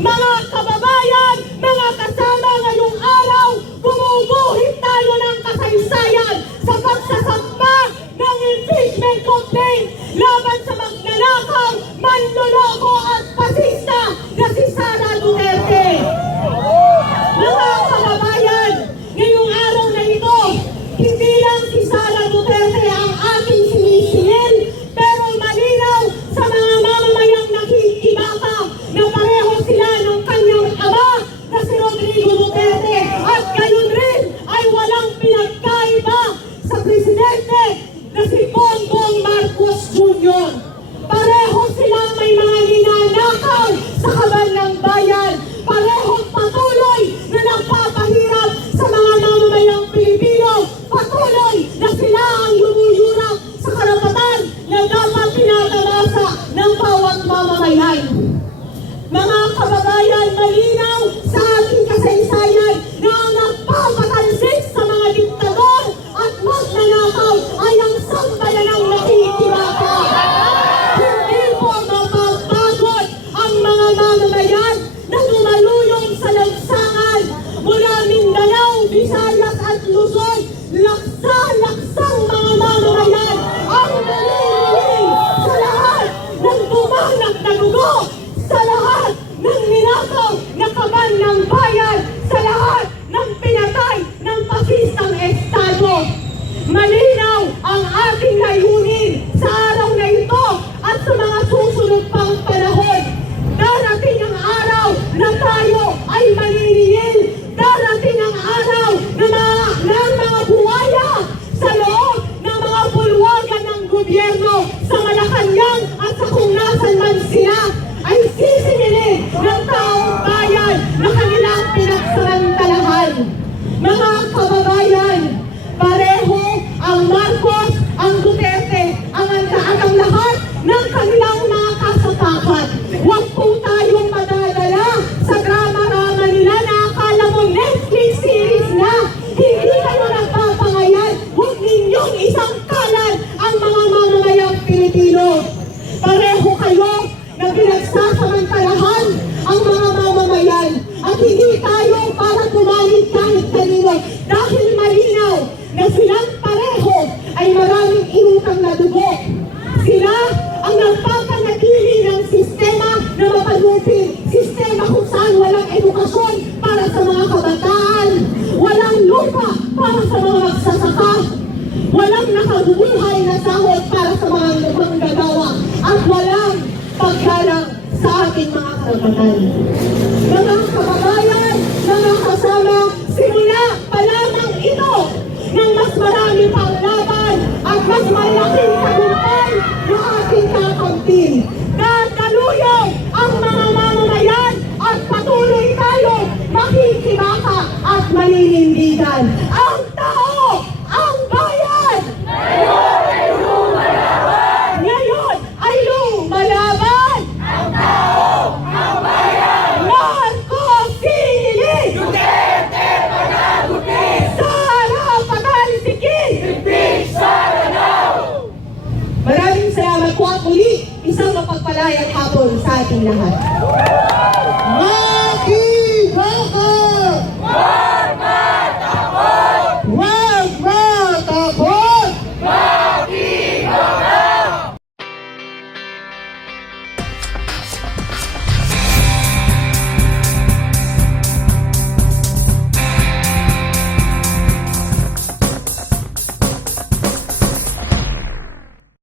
mga kababayan, mga kasama ngayong araw, gumuguhit tayo ng kasaysayan sa pagsasampa ng impeachment complaint laban sa magnanakaw, manlolo pinatamasa ng bawat mamamayan. Mga kababayan, malinaw sa ating kasaysayan na ang nagpapatalsik sa mga diktador at magnanakaw ay ang sambayan ng nakikibaka. Hindi po mapapagod ang mga mamamayan na tumaluyong sa lansangan mula Mindanao, Visayas at Luzon. Laksa-laksang mga mamamayan ang nalililing sa lahat ng bumanag na dugo sa lahat ng ninakaw na kaban ng bayan, sa lahat ng pinatay ng pasistang Estado. Malinaw ang ating layunin sa araw na ito at sa mga susunod pang panahon. Darating ang araw na tayo ay maniningil. Darating ang araw na mga, ang mga buwaya sa loob ng mga bulwagan ng gobyerno sa Malacanang at sa kung sila ay sisingilin ng taong bayan na kanilang pinagsamantalahan. Mga kababayan, pareho ang Marcos, ang Duterte, ang ang lahat ng kanilang mga kasapakat. Huwag po tayong madadala sa drama-rama nila na akala mo Netflix series na. Hindi kayo nagpapangayan. Huwag ninyong isang kalan ang mga mamamayang Pilipino. Pareho pinagsasamantalahan ang mga mamamayan. At hindi tayo para tumalig kahit kanino. Dahil malinaw na silang pareho ay maraming inutang na dugo. Sila ang nagpapanatili ng sistema na mapanupin, sistema kung saan walang edukasyon para sa mga kabataan, walang lupa para sa mga magsasaka, walang nakabubuhay na sahod para sa mga manggagawa, at walang paggalang sa ating mga karapatan. Mga kababayan, mga kasama, simula pa lamang ito ng mas marami pang laban at mas malaking tagumpay na ating kakamtin. Dadaluyong ang mga mamamayan at patuloy tayo makikibaka at maninindigan. Ang mapagpalayang hapon sa ating lahat. Makibaka!